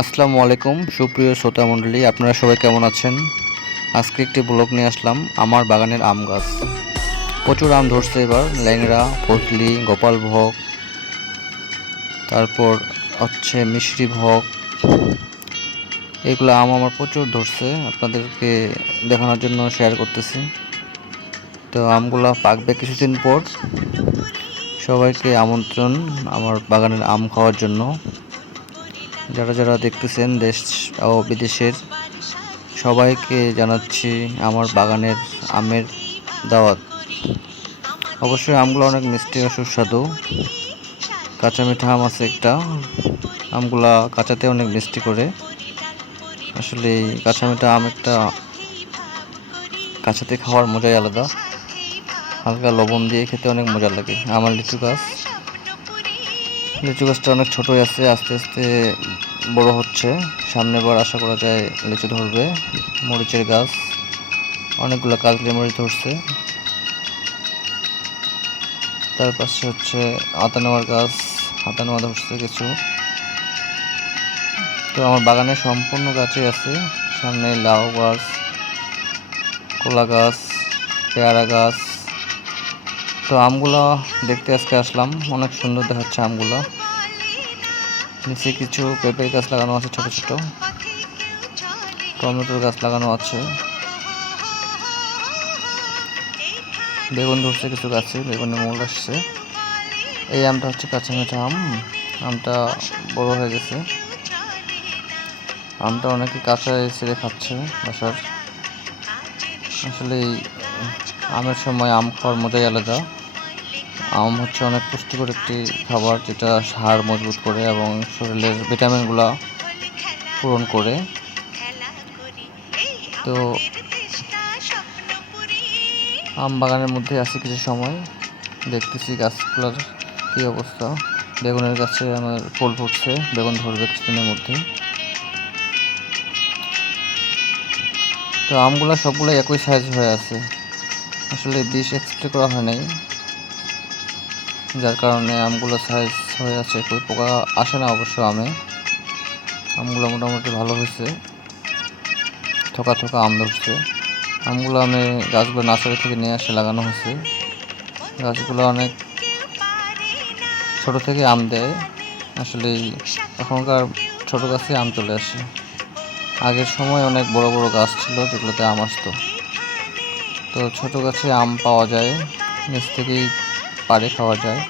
আসসালামু আলাইকুম সুপ্রিয় শ্রোতা মণ্ডলী, আপনারা সবাই কেমন আছেন? আজকে একটি ব্লগ নিয়ে আসলাম আমার বাগানের আম গাছ। প্রচুর আম ধরছে এবার, ল্যাংড়া, ফজলি, গোপালভোগ, তারপর হচ্ছে মিষ্টি ভোগ। এগুলো আম আমার প্রচুর ধরছে, আপনাদেরকে দেখানোর জন্য শেয়ার করতেছি। তো আমগুলো পাকবে কিছুদিন পর। সবাইকে আমন্ত্রণ আমার বাগানের আম খাওয়ার জন্য। যারা যারা দেখতেছেন দেশ ও বিদেশের সবাইকে জানাচ্ছি আমার বাগানের আমের দাওয়াত। অবশ্যই আমগুলো অনেক মিষ্টি ও সুস্বাদু। কাঁচা মিঠা আম আছে একটা, আমগুলা কাঁচাতে অনেক মিষ্টি করে। আসলে এই কাঁচা মিঠা আম একটা কাঁচাতে খাওয়ার মজাই আলাদা, হালকা লবণ দিয়ে খেতে অনেক মজা লাগে। আমার লিচু গাছটা অনেক ছোটই আছে, আস্তে আস্তে বড় হচ্ছে। সামনেবার আশা করা যায় লিচু ধরবে। মরিচের গাছ, অনেকগুলো কাজলি মরিচ ধরছে। তার পাশে হচ্ছে আতা নেওয়ার গাছ, আতা নেওয়া ধরছে কিছু। তো আমার বাগানে সম্পূর্ণ গাছই আছে। সামনে লাউ গাছ, কলা গাছ, পেয়ারা গাছ। তো আমগুলো দেখতে আজকে আসলাম, অনেক সুন্দর দেখাচ্ছে আমগুলো। নিচে কিছু পেঁপের গাছ লাগানো আছে ছোট ছোট, টমেটোর গাছ লাগানো আছে, বেগুন ধরছে কিছু গাছে, বেগুনে মূল আসছে। এই আমটা হচ্ছে কাঁচা মিঠা আম, আমটা বড় হয়ে গেছে। আমটা অনেকে কাঁচায় ছিঁড়ে খাচ্ছে বাসার। আসলে এই আমের সময় আম খাওয়ার মজাই আলাদা। আম হচ্ছে অনেক পুষ্টিকর একটি খাবার, যেটা হাড় মজবুত করে এবং শরীরের ভিটামিনগুলো পূরণ করে। তো আম বাগানের মধ্যে আছে কিছু সময়, দেখতেছি গাছগুলোর কী অবস্থা। বেগুনের গাছে আমার ফুল ফুটছে, বেগুন ধরবে কিছুদিনের মধ্যে। তো আমগুলো সবগুলো একই সাইজ হয়ে আছে, আসলে বিষ স্প্রে করা হয় নাই, যার কারণে আমগুলো সাইজ হয়ে আছে। একই পোকা আসে না অবশ্য আমগুলো মোটামুটি ভালো হয়েছে, থোকা থোকা আম ধরছে। আমগুলো আমি গাছগুলো নার্সারি থেকে নিয়ে আসে লাগানো হয়েছে। গাছগুলো অনেক ছোট থেকে আম দেয়। আসলে এখনকার ছোট গাছে আম চলে আসে। আগের সময় অনেক বড় বড় গাছ ছিল যেগুলোতে আম আসতো। তো ছোট গাছে আম পাওয়া যায়, নিচ থেকেই পাড়ে খাওয়া যায়।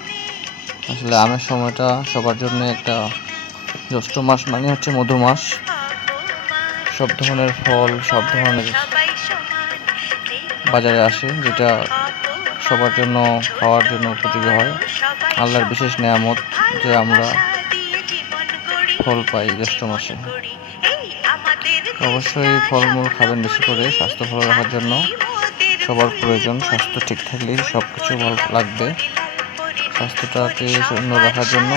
আসলে আমের সময়টা সবার জন্য একটা, জ্যৈষ্ঠ মাস মানে হচ্ছে মধু মাস। সব ধরনের ফল, সব ধরনের বাজারে আসে, যেটা সবার জন্য খাওয়ার জন্য উপযোগী হয়। আল্লাহর বিশেষ নেয়ামত যে আমরা ফল পাই জ্যৈষ্ঠ মাসে। অবশ্যই ফলমূল খাবেন বেশি করে, স্বাস্থ্য ভালো রাখার জন্য সবার প্রয়োজন। স্বাস্থ্য ঠিক থাকলেই সব কিছু ভালো লাগবে। স্বাস্থ্যটাকে সুন্দর রাখার জন্য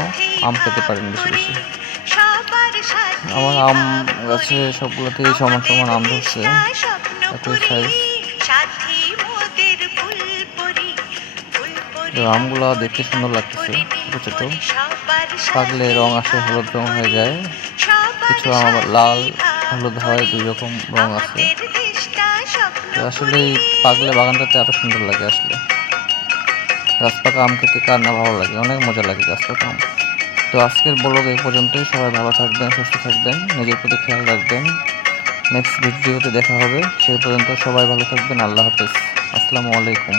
আম খেতে পারেন বেশি বেশি। আমার আম গাছে সবগুলোতেই সমান সমান আম ধরছে, একই সাইজ। তো আমগুলো দেখতে সুন্দর লাগতেছে, ছোট ছোট। পাকলে রং আসে, হলুদ রং হয়ে যায়। কিছু আম আবার লাল হলুদ হয়, দুই রকম রং আছে। তো আসলে পাকলে বাগানটাতে আরো সুন্দর লাগে। আসলে গাছ পাকা আম খেতে কার না ভালো লাগে, অনেক মজা লাগে গাছ পাকা আম। তো আজকের ব্লগ এই পর্যন্তই। সবাই ভালো থাকবেন, সুস্থ থাকবেন, নিজের প্রতি খেয়াল রাখবেন। নেক্সট ভিডিওতে দেখা হবে, সেই পর্যন্ত সবাই ভালো থাকবেন। আল্লাহ হাফেজ, আসসালামু আলাইকুম।